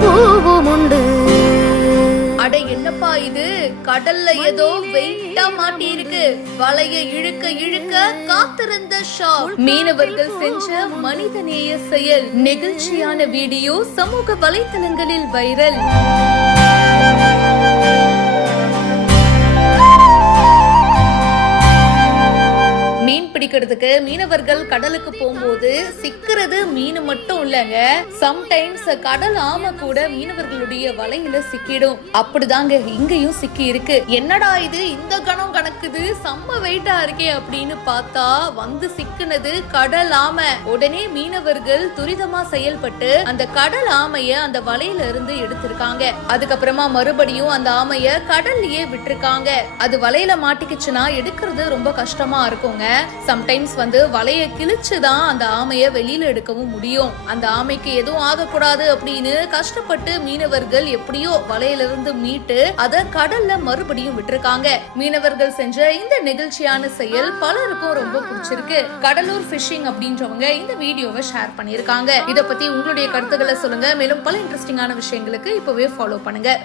பூவும் உண்டு. அட என்னப்பா இது, கடல்ல ஏதோ வெயிட்டா மாட்டி இருக்கு. வலைய இழுக்க இழுக்க காத்திருந்த ஷாக். மீனவர்கள் செஞ்ச மனிதநேய செயல். நெகிழ்ச்சியான வீடியோ சமூக வலைத்தளங்களில் வைரல். மீன் பிடிக்கிறதுக்கு மீனவர்கள் கடலுக்கு போகும்போது சிக்கிறது மீன் மட்டும் இல்லங்க, சம்டைம்ஸ் கடல் ஆமை கூட மீனவர்களுடைய வலையில சிக்கிடும். அப்படிதாங்க இங்கேயும் சிக்கி இருக்கு. என்னடா இது இந்த கணம் கணக்குது, செம்ம வெயிட்டா இருக்கே அப்படின்னு பார்த்தா வந்து சிக்கினது கடல் ஆமை. உடனே மீனவர்கள் துரிதமா செயல்பட்டு அந்த கடல் ஆமைய அந்த வலையில இருந்து எடுத்திருக்காங்க. அதுக்கப்புறமா மறுபடியும் அந்த ஆமைய கடல்லையே விட்டுருக்காங்க. அது வலையில மாட்டிக்கிச்சுன்னா எடுக்கிறது ரொம்ப கஷ்டமா இருக்குங்க. சம்டைம்ஸ் வலைய கிழிச்சுதான் அந்த ஆமைய வெளியில எடுக்கவும் முடியும். அந்த ஆமைக்கு எதுவும் ஆகக்கூடாது அப்படின்னு கஷ்டப்பட்டு மீனவர்கள் எப்படியோ வலையில இருந்து மீட்டு அத கடல்ல மறுபடியும் விட்டுருக்காங்க. மீனவர்கள் செஞ்ச இந்த நெகிழ்ச்சியான செயல் பலருக்கும் ரொம்ப பிடிச்சிருக்கு. கடலூர் ஃபிஷிங் அப்படின்றவங்க இந்த வீடியோவை ஷேர் பண்ணிருக்காங்க. இத பத்தி உங்களுடைய கருத்துக்களை சொல்லுங்க. மேலும் பல இன்ட்ரெஸ்டிங்கான விஷயங்களுக்கு இப்பவே ஃபாலோ பண்ணுங்க.